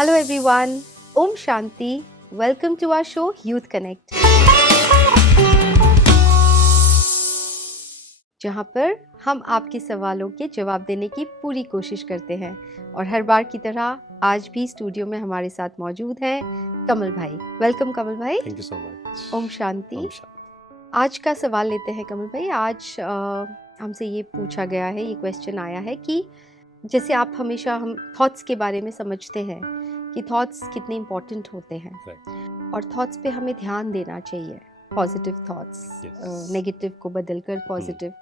Hello everyone, Om Shanti. Welcome to our show Youth Connect. जहाँ पर हम आपके सवालों के जवाब देने की पूरी कोशिश करते हैं और हर बार की तरह आज भी स्टूडियो में हमारे साथ मौजूद हैं कमल भाई। वेलकम कमल भाई। Thank you so much. ओम शांति। ओम शांति। आज का सवाल लेते हैं कमल भाई। आज हमसे ये पूछा गया है, ये क्वेश्चन आया है कि जैसे आप हमेशा हम थॉट्स के बारे में समझते हैं कि थॉट्स कितने इम्पोर्टेंट होते हैं और थॉट्स पे हमें ध्यान देना चाहिए, पॉजिटिव थॉट्स, नेगेटिव को बदलकर पॉजिटिव।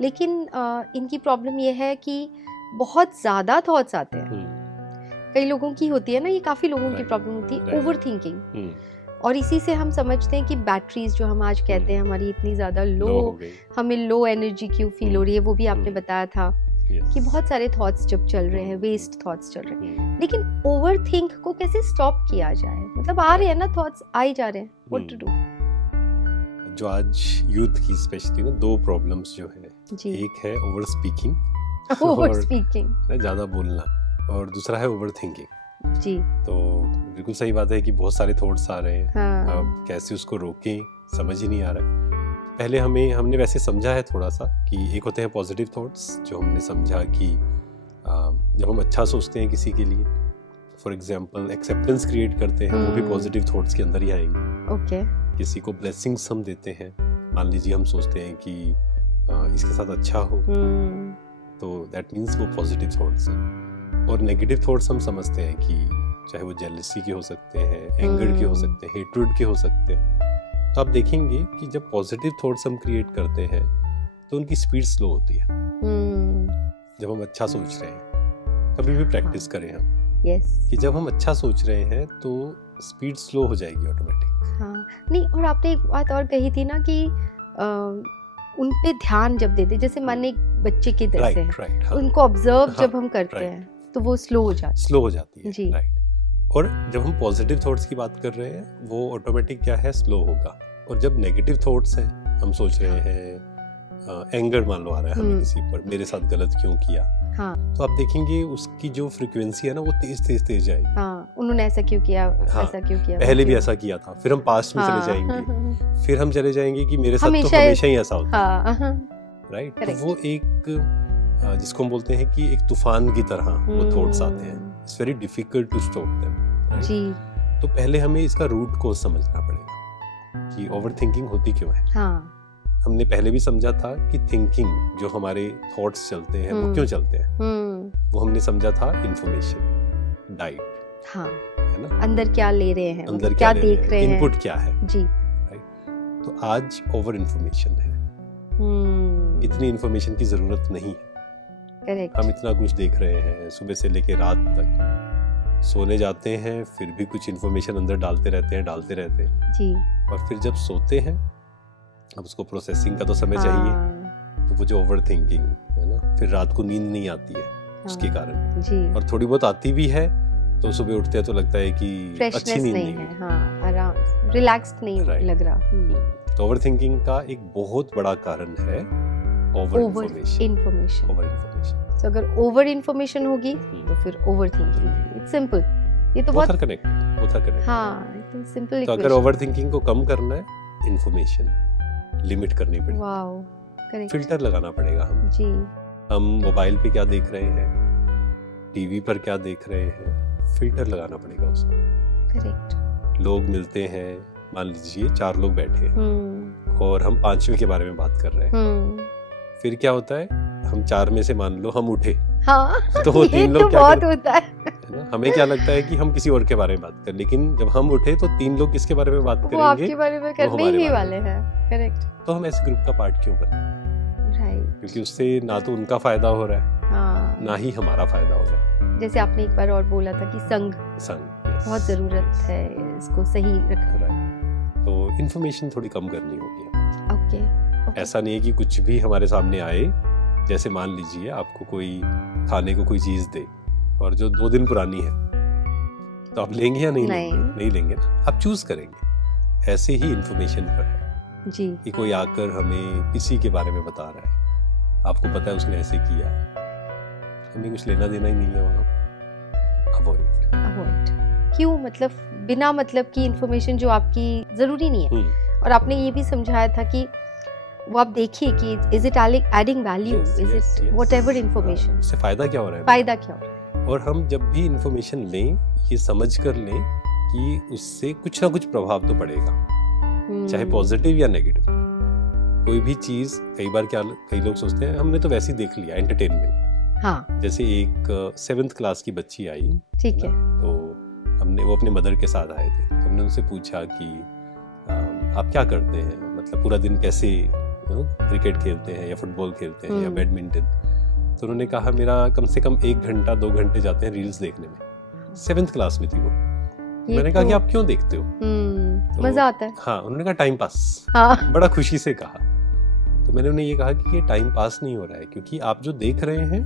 लेकिन इनकी प्रॉब्लम ये है कि बहुत ज़्यादा थॉट्स आते हैं। कई लोगों की होती है ना, ये काफ़ी लोगों की प्रॉब्लम होती है, ओवर थिंकिंग। और इसी से हम समझते हैं कि बैटरीज जो हम आज कहते हैं हमारी इतनी ज़्यादा लो, हमें लो एनर्जी क्यों फील हो रही है, वो भी आपने बताया था कि बहुत सारे थॉट्स जब चल रहे हैं, वेस्ट थॉट्स चल रहे हैं। लेकिन ओवर थिंक को कैसे स्टॉप किया जाए? मतलब आ रहे हैं ना थॉट्स, आ ही जा रहे हैं, व्हाट टू डू? जो आज यूथ की स्पेशली ना दो प्रॉब्लम्स जो है, एक है ओवर स्पीकिंग, ज़्यादा बोलना, और दूसरा है ओवर थिंकिंग जी। तो बिल्कुल सही बात है कि बहुत सारे थॉट्स आ रहे हैं। हाँ। अब कैसे उसको रोकें समझ ही नहीं आ रहा है। पहले हमने वैसे समझा है थोड़ा सा कि एक होते हैं पॉजिटिव थॉट्स, जो हमने समझा कि जब हम अच्छा सोचते हैं किसी के लिए, फॉर एग्जांपल एक्सेप्टेंस क्रिएट करते हैं, वो भी पॉजिटिव थॉट्स के अंदर ही आएंगे। ओके। किसी को ब्लेसिंग्स हम देते हैं, मान लीजिए हम सोचते हैं कि इसके साथ अच्छा हो, तो दैट मीन्स वो पॉजिटिव थॉट्स हैं। और नेगेटिव थॉट्स हम समझते हैं कि चाहे वो जेलसी के हो सकते हैं, एंगर के हो सकते हैं, हेट्रेड के हो सकते हैं। तो आप देखेंगे कि जब पॉजिटिव थॉट्स हम क्रिएट करते हैं तो उनकी स्पीड स्लो होती है। जब हम अच्छा सोच रहे हैं, कभी भी प्रैक्टिस करें हम कि जब हम अच्छा सोच रहे हैं तो स्पीड स्लो हो जाएगी ऑटोमेटिक। हाँ, नहीं, और आपने एक बात और कही थी ना कि उन पे ध्यान जब देते, जैसे मन एक बच्चे की तरह से है, हाँ, उनको ऑब्जर्व जब हम करते हैं तो वो स्लो हो जाती है जी। राइट। और जब हम पॉजिटिव थॉट्स की बात कर रहे हैं वो ऑटोमेटिक क्या है, स्लो होगा। और जब नेगेटिव थॉट्स हैं, हम सोच रहे हैं एंगर मान लो आ रहा है हमें किसी पर, मेरे साथ गलत क्यों किया, हाँ, तो आप देखेंगे उसकी जो फ्रीक्वेंसी है ना वो तेज जाएगी। हाँ, उन्होंने ऐसा क्यों किया, हाँ, ऐसा क्यों किया, पहले भी ऐसा किया था, फिर हम पास्ट में चले जाएंगे, फिर हम चले जाएंगे कि मेरे साथ तो हमेशा ही ऐसा होता है, राइट। तो वो एक जिसको हम बोलते हैं कि एक तूफान की तरह वो थॉट्स आते हैं। It's very difficult to stop them जी। तो पहले हमें इसका रूट कोज समझना पड़ेगा कि ओवर थिंकिंग होती क्यों है। हाँ। हमने पहले भी समझा था कि थिंकिंग जो हमारे थॉट्स चलते हैं वो क्यों चलते हैं, वो हमने समझा था इंफॉर्मेशन, डाइट, हाँ, है ना, अंदर क्या ले रहे हैं, अंदर क्या देख रहे हैं, इनपुट क्या है जी, राइट। तो आज ओवर इंफॉर्मेशन है, इतनी इंफॉर्मेशन की जरूरत नहीं है। करेक्ट। हम इतना कुछ देख रहे हैं सुबह से लेकर रात तक, सोने जाते हैं फिर भी कुछ इन्फॉर्मेशन अंदर डालते रहते हैं जी। और फिर जब सोते हैं, अब उसको प्रोसेसिंग का तो समय चाहिए, तो वो जो ओवर थिंकिंग है ना, फिर रात को नींद नहीं आती है उसके कारण जी। और थोड़ी बहुत आती भी है तो सुबह उठते हैं तो लगता है कि अच्छी नींद नहीं है, हाँ, आराम, रिलैक्स्ड नहीं लग रहा। तो ओवर थिंकिंग का एक बहुत बड़ा कारण है ओवर इन्फॉर्मेशन। तो अगर ओवर इन्फॉर्मेशन होगी तो फिर ओवर थिंकिंग। इट्स सिंपल, ये तो बहुत कनेक्टेड। हाँ, तो सिंपल। तो अगर ओवर थिंकिंग को कम करना है, इन्फॉर्मेशन लिमिट करनी पड़ेगी। Wow, correct. फिल्टर लगाना पड़ेगा हम जी। हम मोबाइल पे क्या देख रहे हैं, टीवी पर क्या देख रहे हैं, फिल्टर लगाना पड़ेगा उसको। करेक्ट। लोग मिलते हैं, मान लीजिए 4 लोग बैठे हैं और हम 5वें के बारे में बात कर रहे हैं, फिर क्या होता है, हम 4 में से मान लो हम उठे, हाँ, तो वो 3 लोग क्या बहुत होता है ना, हमें क्या लगता है कि हम किसी और के बारे में बात कर, लेकिन जब हम उठे तो 3 लोग किसके बारे में बात करेंगे, वो आपके बारे में करने ही वाले हैं। करेक्ट। तो हम ऐसे ग्रुप का पार्ट क्यों बने, राइट, क्योंकि उससे ना तो उनका फायदा हो रहा है, हाँ, ना ही हमारा फायदा हो रहा है। जैसे आपने एक बार और बोला था कि संग बहुत जरूरत है, इसको सही रखना। तो इन्फॉर्मेशन थोड़ी कम करनी होगी। ओके। ऐसा नहीं है कि कुछ भी हमारे सामने आए, जैसे मान लीजिए आपको कोई खाने को कोई चीज दे और जो 2 दिन पुरानी है, तो आप लेंगे या नहीं लेंगे ना, आप चूज करेंगे। ऐसे ही इन्फॉर्मेशन पर है जी, कि कोई आकर हमें किसी के बारे में बता रहा है, आपको पता है उसने ऐसे किया, हमें कुछ लेना देना ही नहीं है वहाँ, अवॉइड। क्यों, मतलब बिना मतलब की इंफॉर्मेशन जो आपकी जरूरी नहीं है। और आपने ये भी समझाया था कि वो आप देखिए कि is it adding value, is it whatever information, इससे फायदा क्या हो रहा है, फायदा क्या हो रहा है। और हम जब भी इंफॉर्मेशन लें ये समझ कर लें कि उससे कुछ ना कुछ प्रभाव तो पड़ेगा, चाहे पॉजिटिव या नेगेटिव। कोई भी चीज, कई बार क्या कई लोग सोचते हैं हमने तो वैसे ही देख लिया, एंटरटेनमेंट। हाँ, जैसे एक 7th क्लास की बच्ची आई, ठीक है, तो वो अपने मदर के साथ आए थे, तो हमने उनसे पूछा कि आप क्या करते हैं, मतलब पूरा दिन कैसे क्रिकेट खेलते हैं या फुटबॉल खेलते हैं या बैडमिंटन। तो उन्होंने कहा मेरा कम से कम 1 घंटा 2 घंटे जाते हैं रील्स देखने में। 7th क्लास में थी वो। मैंने कहा कि आप क्यों देखते हो? तो मजा आता है। हाँ, उन्होंने कहा टाइम पास। हाँ। बड़ा खुशी से कहा। तो मैंने उन्हें ये कहा कि ये टाइम पास नहीं हो रहा है, क्योंकि आप जो देख रहे हैं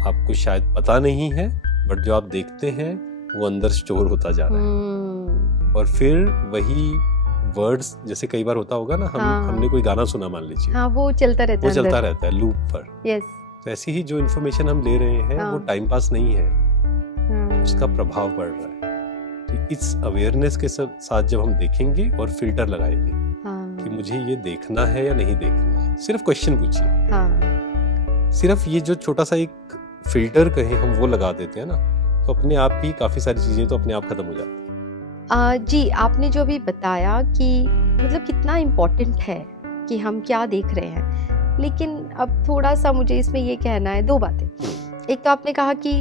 आपको शायद पता नहीं है, बट जो आप देखते हैं वो अंदर स्टोर होता जा रहा है। और फिर वही वर्ड्स, जैसे कई बार होता होगा ना, हमने कोई गाना सुना मान लीजिए, हाँ, वो चलता रहता है लूप पर। यस। तो ऐसी ही जो इन्फॉर्मेशन हम ले रहे हैं वो टाइम पास नहीं है, उसका प्रभाव पड़ रहा है। तो इस अवेयरनेस के साथ जब हम देखेंगे और फिल्टर लगाएंगे कि मुझे ये देखना है या नहीं देखना है, सिर्फ क्वेश्चन पूछिए। सिर्फ ये जो छोटा सा एक फिल्टर कहें हम वो लगा देते हैं ना, तो अपने आप ही काफी सारी चीजें तो अपने आप खत्म हो जाती हैं। जी, आपने जो अभी बताया कि मतलब कितना इम्पोर्टेंट है कि हम क्या देख रहे हैं, लेकिन अब थोड़ा सा मुझे इसमें ये कहना है 2 बातें। एक तो आपने कहा कि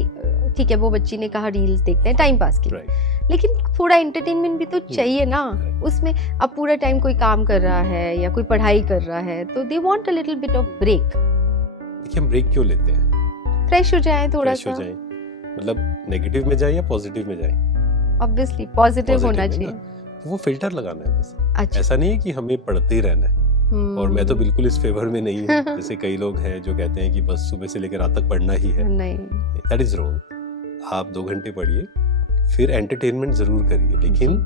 ठीक है, वो बच्ची ने कहा रील्स देखते हैं टाइम पास के लिए, लेकिन थोड़ा एंटरटेनमेंट भी तो चाहिए ना उसमें। अब पूरा टाइम कोई काम कर रहा है या कोई पढ़ाई कर रहा है, तो they want a little bit of break. देखिए, हम ब्रेक क्यों लेते हैं? फ्रेश हो जाएं थोड़ा सा। मतलब नेगेटिव में जाए या पॉजिटिव में जाए? ऑब्वियसली पॉजिटिव होना चाहिए। तो वो फिल्टर लगाना है बस। अच्छा। ऐसा नहीं है कि हमें पढ़ते ही रहना है। और मैं तो बिल्कुल इस फेवर में नहीं हूँ। जैसे कई लोग हैं जो कहते हैं कि बस सुबह से लेकर रात तक पढ़ना ही है। नहीं, दैट इज रॉन्ग। आप 2 घंटे पढ़िए, फिर एंटरटेनमेंट जरूर करिए, लेकिन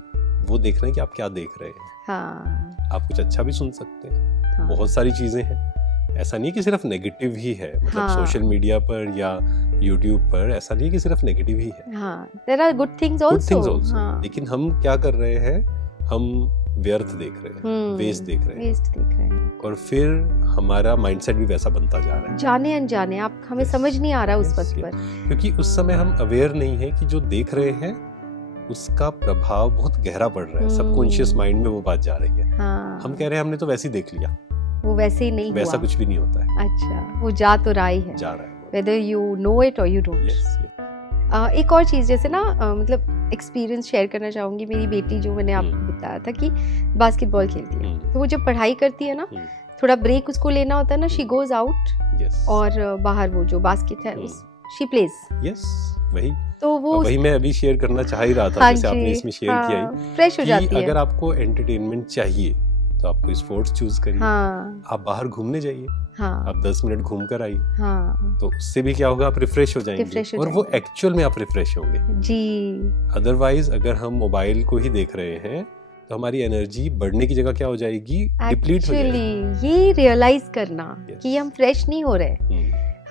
वो देखना है कि आप क्या देख रहे हैं। हाँ। आप कुछ अच्छा भी सुन सकते हैं। हाँ। बहुत सारी चीजें हैं, ऐसा नहीं कि सिर्फ नेगेटिव ही है। मतलब सोशल मीडिया पर या यूट्यूब पर ऐसा नहीं कि सिर्फ नेगेटिव ही है। हाँ, there are good things also। लेकिन हम क्या कर रहे हैं, हम व्यर्थ देख रहे हैं, वेस्ट देख रहे हैं, और फिर हमारा माइंडसेट भी वैसा बनता जा रहा है, जाने अनजाने। आप हमें समझ नहीं आ रहा उस वक्त पर, क्योंकि उस समय हम अवेयर नहीं है कि जो देख रहे हैं उसका प्रभाव बहुत गहरा पड़ रहा है। सबकॉन्शियस माइंड में वो बात जा रही है। हम कह रहे हैं हमने तो वैसे ही देख लिया, वो वैसे ही नहीं, वैसा कुछ भी नहीं होता है। अच्छा, वो जा तो रहा ही है, जा रहा है, whether you know it or you don't। एक और चीज़, जैसे ना मतलब एक्सपीरियंस शेयर करना चाहूँगी। मेरी बेटी, जो मैंने आपको बताया था कि बास्केटबॉल खेलती है, तो वो जब पढ़ाई करती है ना, थोड़ा ब्रेक उसको लेना होता है ना, शी गोज आउट और बाहर वो जो बास्केट है शी प्लेज। वही तो वही मैं अभी शेयर करना चाह ही रहा था, जैसे आपने इसमें शेयर किया, फ्रेश हो जाती है। अगर आपको एंटरटेनमेंट चाहिए तो आपको स्पोर्ट्स चूज करिए। आप बाहर घूमने जाइए, आप 10 मिनट घूम कर आइए, तो उससे भी क्या होगा, आप रिफ्रेश हो जाएंगे, और वो एक्चुअल में आप रिफ्रेश होंगे जी। अदरवाइज अगर हम मोबाइल को ही देख रहे हैं तो हमारी एनर्जी बढ़ने की जगह क्या हो जाएगी, डिप्लीट हो जाएगी। ये रियलाइज करना कि हम फ्रेश नहीं हो रहे,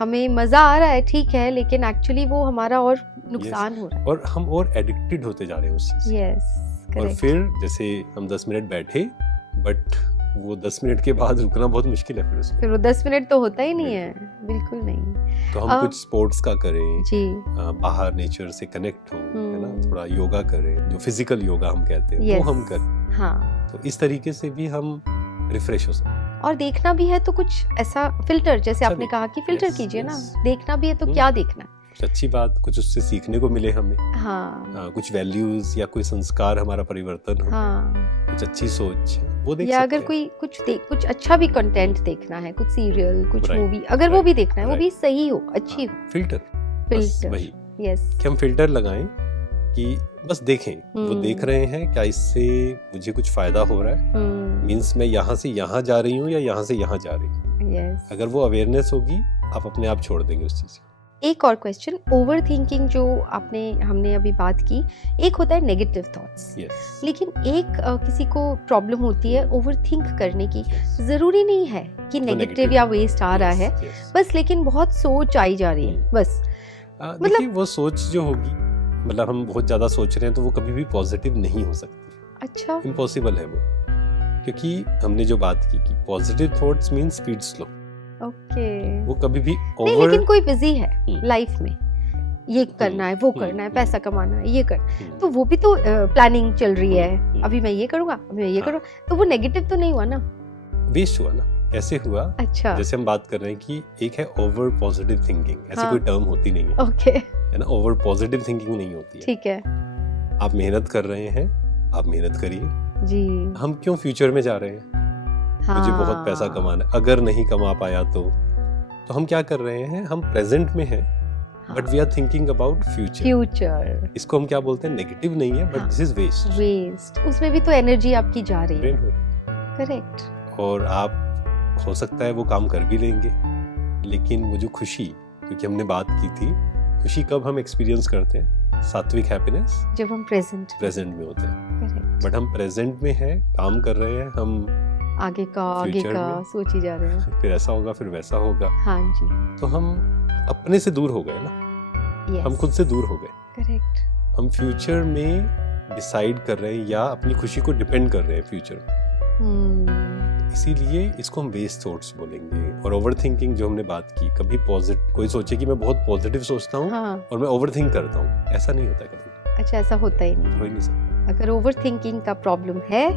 हमें मजा आ रहा है, ठीक है, लेकिन एक्चुअली वो हमारा और नुकसान हो रहा है, और हम और एडिक्टेड होते जा रहे हैं उस चीज से। और फिर जैसे हम 10 मिनट बैठे, बट वो 10 मिनट के बाद रुकना बहुत मुश्किल है। फिर वो 10 मिनट तो होता ही नहीं है, बिल्कुल नहीं। तो हम कुछ स्पोर्ट्स का करें जी, बाहर नेचर से कनेक्ट हो, है ना, थोड़ा योगा करें, जो फिजिकल योगा हम कहते हैं, वो हम करें। हाँ, तो इस तरीके से भी हम रिफ्रेश हो सकते हैं। और देखना भी है तो कुछ ऐसा फिल्टर, जैसे आपने कहा कि फिल्टर कीजिए ना, देखना भी है तो क्या देखना है, कुछ अच्छी बात, कुछ उससे सीखने को मिले हमें। कुछ वैल्यूज या कोई संस्कार हमारा परिवर्तन हो, कुछ अच्छी सोच वो देख सकते हैं। या अगर कोई कुछ अच्छा भी कंटेंट देखना है, कुछ सीरियल, कुछ मूवी, अगर वो भी देखना है, वो भी सही हो, अच्छी हो। फिल्टर वही, कि हम फिल्टर लगाएं कि बस देखें, वो देख रहे हैं क्या इससे मुझे कुछ फायदा हो रहा है, मींस मैं यहाँ से यहाँ जा रही हूँ या यहाँ से यहाँ जा रही हूँ। अगर वो अवेयरनेस होगी, आप अपने आप छोड़ देंगे उस चीज को। एक और क्वेश्चन, ओवर थिंकिंग जो हमने अभी बात की, एक होता है नेगेटिव थॉट्स, लेकिन एक किसी को प्रॉब्लम होती है ओवर थिंक करने की। जरूरी नहीं है कि नेगेटिव या वेस्ट आ रहा है, बस लेकिन बहुत सोच आई जा रही है बस। देखिए वो सोच जो होगी, मतलब हम बहुत ज़्यादा सोच रहे हैं तो वो कभी भी पॉजिटिव नहीं हो सकती। अच्छा, इम्पॉसिबल है वो, क्योंकि हमने जो बात की कि positive thoughts mean speed slow, okay. वो कभी भी नहीं, ओवर। लेकिन कोई बिजी है लाइफ में, ये करना है, वो करना है, पैसा कमाना है, ये कर, तो वो भी तो प्लानिंग चल रही है, अभी मैं ये करूँगा, अभी मैं ये करूँगा, तो वो नेगेटिव तो नहीं हुआ ना? वेस्ट हुआ ना। कैसे हुआ? अच्छा, जैसे हम बात कर रहे हैं कि एक है ओवर पॉजिटिव थिंकिंग, ऐसी हाँ। कोई टर्म होती नहीं है, ओके, है ना। ओवर पॉजिटिव थिंकिंग नहीं होती है। ठीक है आप मेहनत कर रहे हैं, आप मेहनत करिए। जी। हम क्यों फ्यूचर में जा रहे हैं? मुझे बहुत पैसा कमाना है, अगर नहीं कमा पाया तो हम क्या कर रहे हैं? हम प्रेजेंट में हैं, but we are thinking about future. इसको हम क्या बोलते हैं? नेगेटिव नहीं है, बट दिस इज वेस्ट। उसमें भी तो एनर्जी आपकी जा रही है। करेक्ट। और आप हो सकता है वो काम कर भी लेंगे, लेकिन वो जो खुशी, क्योंकि हमने बात की थी, खुशी कब हम एक्सपीरियंस करते हैं? सात्विक हैप्पीनेस जब हम प्रेजेंट में होते हैं। करेक्ट। बट हम प्रेजेंट में हैं, काम कर रहे हैं, हम आगे का सोच ही जा रहे हैं, फिर ऐसा होगा, फिर वैसा होगा। हाँ जी। तो हम अपने से दूर हो गए ना। yes. हम खुद से दूर हो गए। करेक्ट। हम फ्यूचर में डिसाइड कर रहे हैं या अपनी खुशी को डिपेंड कर रहे हैं फ्यूचर में। इसीलिए इसको हम वेस्ट थॉट्स बोलेंगे। और ओवरथिंकिंग जो हमने बात की, कभी पॉजिटिव, कोई सोचे कि मैं बहुत पॉजिटिव सोचता हूँ, हाँ। और मैं ओवरथिंक करता हूँ, ऐसा नहीं होता कभी। अच्छा, ऐसा होता ही नहीं। हो ही नहीं सकता। अगर ओवरथिंकिंग का प्रॉब्लम है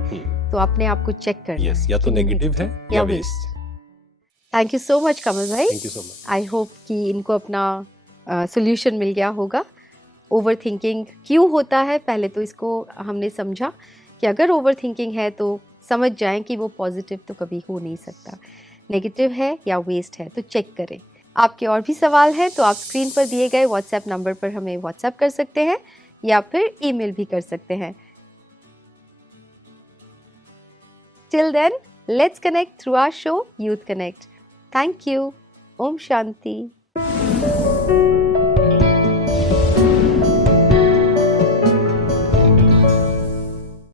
तो अपने आप को चेक करना है, या तो नेगेटिव है या waste. Thank you so much Kamal भाई। Thank you so much. I hope कि इनको अपना सॉल्यूशन मिल गया होगा। ओवरथिंकिंग क्यों होता है, पहले तो इसको हमने समझा कि अगर ओवरथिंकिंग है तो समझ जाएं कि वो पॉजिटिव तो कभी हो नहीं सकता, नेगेटिव है या वेस्ट है, तो चेक करें। आपके और भी सवाल हैं तो आप स्क्रीन पर दिए गए व्हाट्सएप नंबर पर हमें व्हाट्सएप कर सकते हैं या फिर ईमेल भी कर सकते हैं। Till then, let's connect through our show Youth Connect. Thank you. Om Shanti.